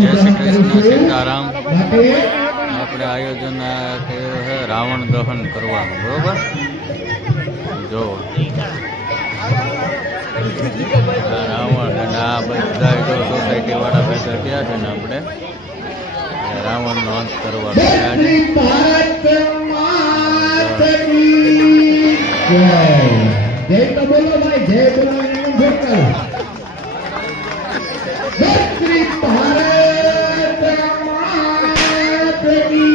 જય શ્રી કૃષ્ણ સીતારામ. આપણે આયોજન કર્યું છે રાવણ દહન કરવાનું, બરોબર? જો રાવણ અને આ બધા જો સોસાયટી વાળા ભેગા થયા છે ને આપણે રાવણનો અંત કરવાનો. જય તો બોલો ભાઈ, જય બોલો. શ્રી ભારત માતા કી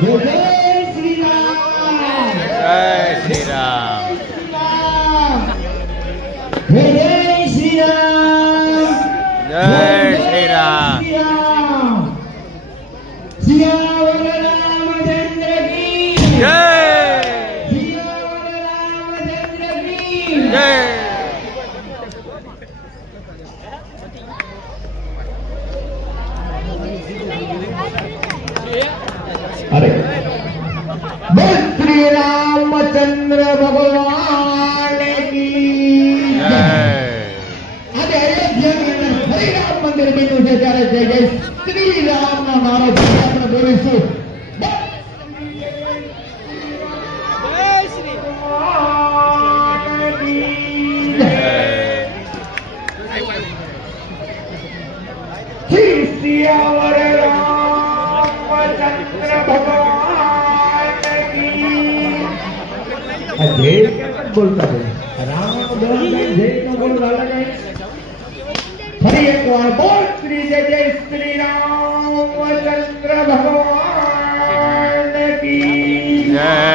જય શ્રી રામ. જય શ્રી રામ. જય શ્રી રામ. જય શ્રી રામ. સિયાવર રામચંદ્ર કી જય. સિયાવર રામચંદ્ર કી જય. અરે બોલ શ્રી રામચંદ્ર ભગવાન કી જય. આજે અયોધ્યાની અંદર ફરી રામ મંદિર બન્યું છે ત્યારે જય જય શ્રી રામ ના નારો આપણે બોલીશું. સિયાવર રામચંદ્ર ભગવાન કી જય બોલતા રામ દહન જય નો બોલતા લાગે. ફરી એકવાર બોલ શ્રી જય જય શ્રી રામચંદ્ર ભગવાન કી જય.